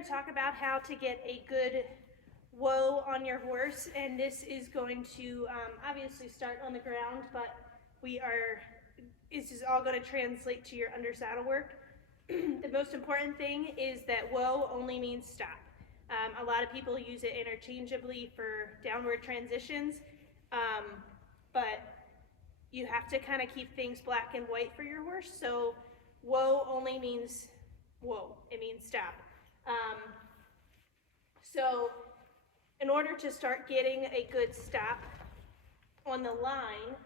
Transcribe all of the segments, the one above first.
going to talk about how to get a good whoa on your horse, and this is going to obviously start on the ground, but this is all going to translate to your under saddle work. The most important thing is that whoa only means stop. A lot of people use it interchangeably for downward transitions, but you have to kind of keep things black and white for your horse. So whoa only means whoa, it means stop. So in order to start getting a good stop on the line,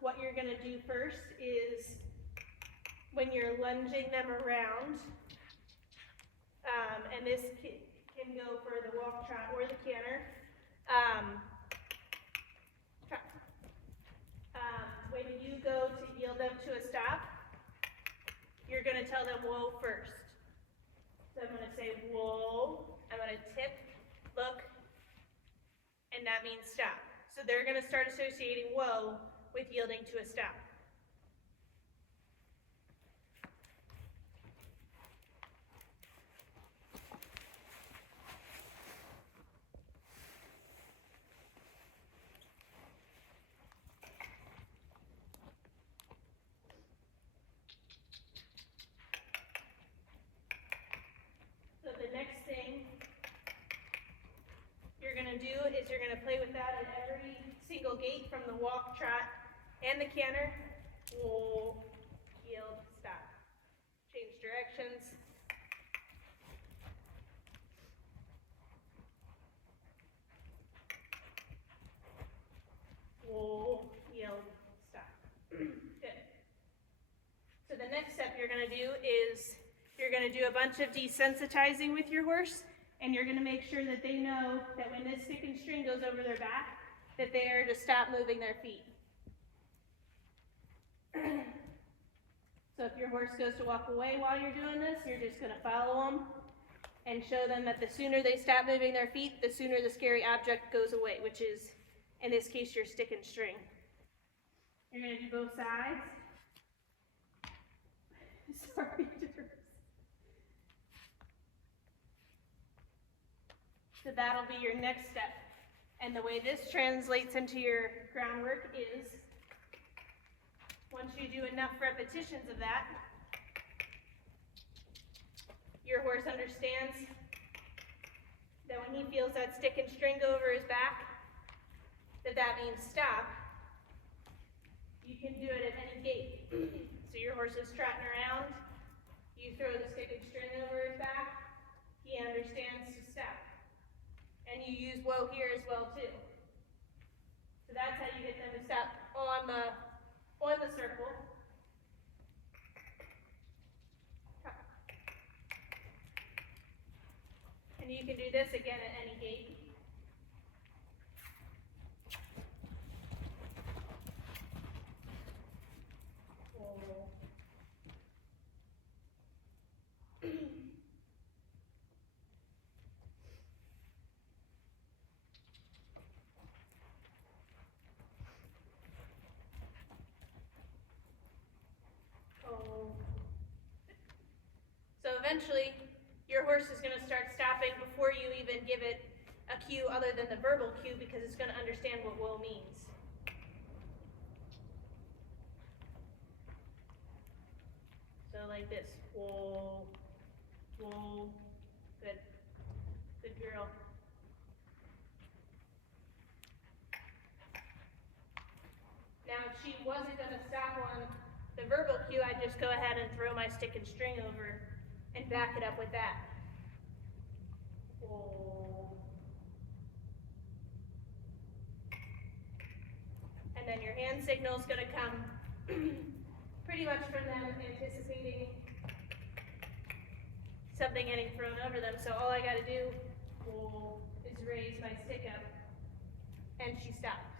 what you're going to do first is when you're lunging them around, and this can go for the walk, trot, or the canter. When you go to yield them to a stop, you're going to tell them whoa first. So I'm going to say whoa, I'm going to tip, look, and that means stop. So they're going to start associating whoa with yielding to a stop. So the next thing you're going to do is you're going to play with that at every single gait from the walk, trot, and the canter. Whoa, yield, stop. Change directions. Whoa, yield, stop. Good. So the next step you're going to do is you're going to do a bunch of desensitizing with your horse, and you're going to make sure that they know that when this stick and string goes over their back, that they are to stop moving their feet. So if your horse goes to walk away while you're doing this, you're just going to follow them and show them that the sooner they stop moving their feet, the sooner the scary object goes away, which is, in this case, your stick and string. You're going to do both sides. Sorry, so that'll be your next step. And the way this translates into your groundwork is, once you do enough repetitions of that, your horse understands that when he feels that stick and string go over his back, that means stop. You can do it at any gait. So your horse is trotting around, you throw the stick and string over his back, he understands to stop. And you use whoa here as well too. So that's how you get them to stop on the circle. And you can do this again at any gait. So eventually, your horse is going to start stopping before you even give it a cue other than the verbal cue, because it's going to understand what whoa means. So like this, whoa, whoa, good, good girl. Now if she wasn't going to stop on the verbal cue, I'd just go ahead and throw my stick and string over and back it up with that. Whoa. And then your hand signal is going to come pretty much from them anticipating something getting thrown over them. So all I got to do is raise my stick up, and she stops.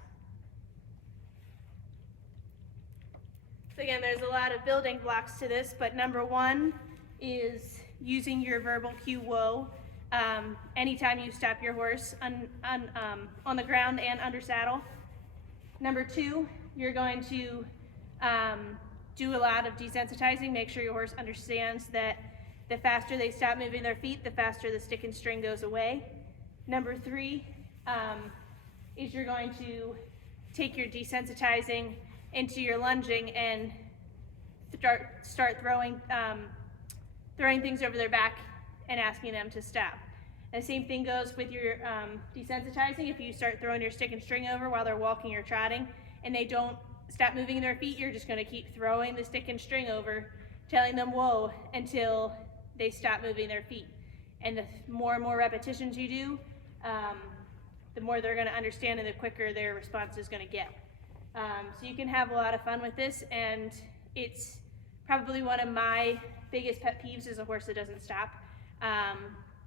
So again, there's a lot of building blocks to this, but number one is using your verbal cue whoa. Anytime you stop your horse on the ground and under saddle. Number two, you're going to do a lot of desensitizing. Make sure your horse understands that The faster they stop moving their feet, the faster the stick and string goes away. Number 3 is you're going to take your desensitizing into your lunging and start throwing things over their back and asking them to stop. And the same thing goes with your desensitizing. If you start throwing your stick and string over while they're walking or trotting and they don't stop moving their feet, you're just going to keep throwing the stick and string over, telling them whoa, until they stop moving their feet. And the more and more repetitions you do, the more they're going to understand and the quicker their response is going to get. So you can have a lot of fun with this, and it's probably one of my biggest pet peeves is a horse that doesn't stop.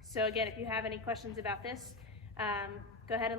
So again, if you have any questions about this, go ahead and